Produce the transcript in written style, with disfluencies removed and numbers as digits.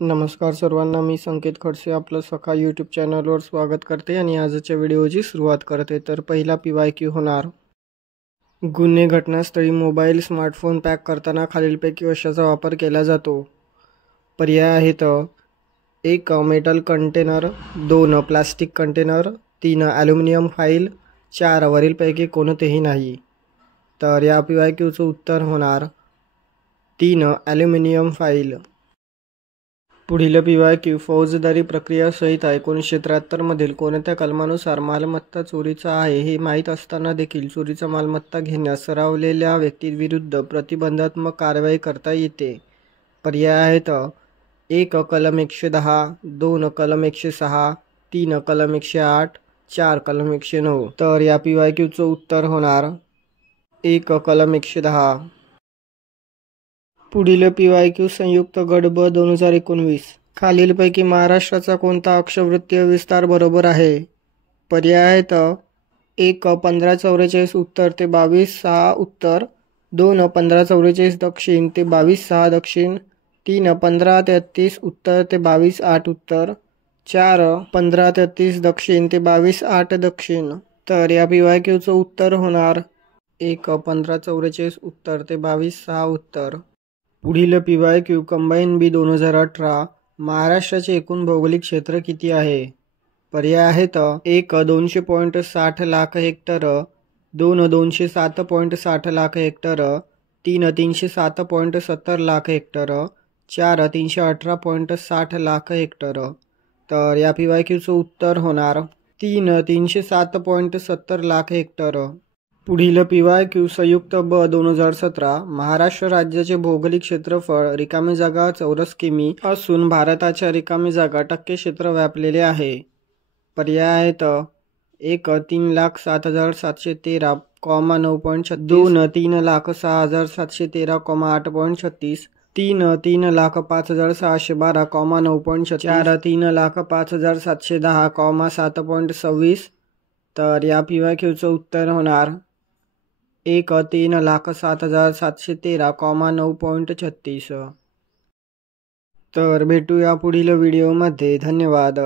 नमस्कार सर्वांना, मी संकेत खडसे आपलं सखा यूट्यूब चॅनलवर स्वागत करते आणि आजच्या व्हिडिओची सुरुवात करते. तर पहिला PYQ होणार. गुन्हे घटनास्थळी मोबाईल स्मार्टफोन पॅक करताना खालीलपैकी कशाचा वापर केला जातो? पर्याय आहेत: 1 metal container, 2 plastic container, 3 aluminium file, 4 वरीलपैकी कोणतेही नाही. तर या PYQचं उत्तर होणार 3 ॲल्युमिनियम फाईल. पुढील PYQ फौजदारी प्रक्रिया संहिता 1973 मधील कोणत्या कलमानुसार मालमत्ता चोरीचा आहे हे माहीत असताना देखील चोरीचा मालमत्ता घेण्यास सरावलेल्या व्यक्तीविरुद्ध प्रतिबंधात्मक कारवाई करता येते? पर्याय आहेत: 1 कलम 110, 2 कलम 106, 3 कलम 108, 4 कलम 109. तर या PYQचं उत्तर होणार 1 कलम 110. पुढील PYQ संयुक्त गट ब 2019. खालीलपैकी महाराष्ट्राचा कोणता अक्षवृत्तीय विस्तार बरोबर आहे? पर्याय आहेत: 1 1544 उत्तर ते 22/6 उत्तर, 2 1544 दक्षिण ते 22/6 दक्षिण, 3 1533 उत्तर ते 22/8 उत्तर, 4 1533 दक्षिण ते 22/8 दक्षिण. तर या PYQचं उत्तर होणार 1 1544 उत्तर ते 22/6 उत्तर. पुढील PYQ कंबाईन बी 2018. महाराष्ट्राचे एकूण भौगोलिक क्षेत्र किती आहे? पर्याय आहेत: 1 200.60 lakh hectare, 2 207.60 lakh hectare, 3 307.70 lakh hectare, 4 318.60 lakh hectare. तर या PYQचं उत्तर होणार 3 307.70 लाख हेक्टर. पुढील PYQ संयुक्त ब 2017. महाराष्ट्र राज्याचे भौगोलिक क्षेत्रफळ रिकामी जागा चौरस किमी असून भारताच्या रिकामी जागा टक्के क्षेत्र व्यापलेले आहे. पर्याय आहेत: 1 3,07,713,9.36, 2 3,06,713,8.36, 3 3,05,612,9.36, 4 3,05,710,7.26. तर या PYQचं उत्तर होणार 1 3,07,713,9.36. तर भेटूया पुढील व्हिडिओमध्ये. धन्यवाद.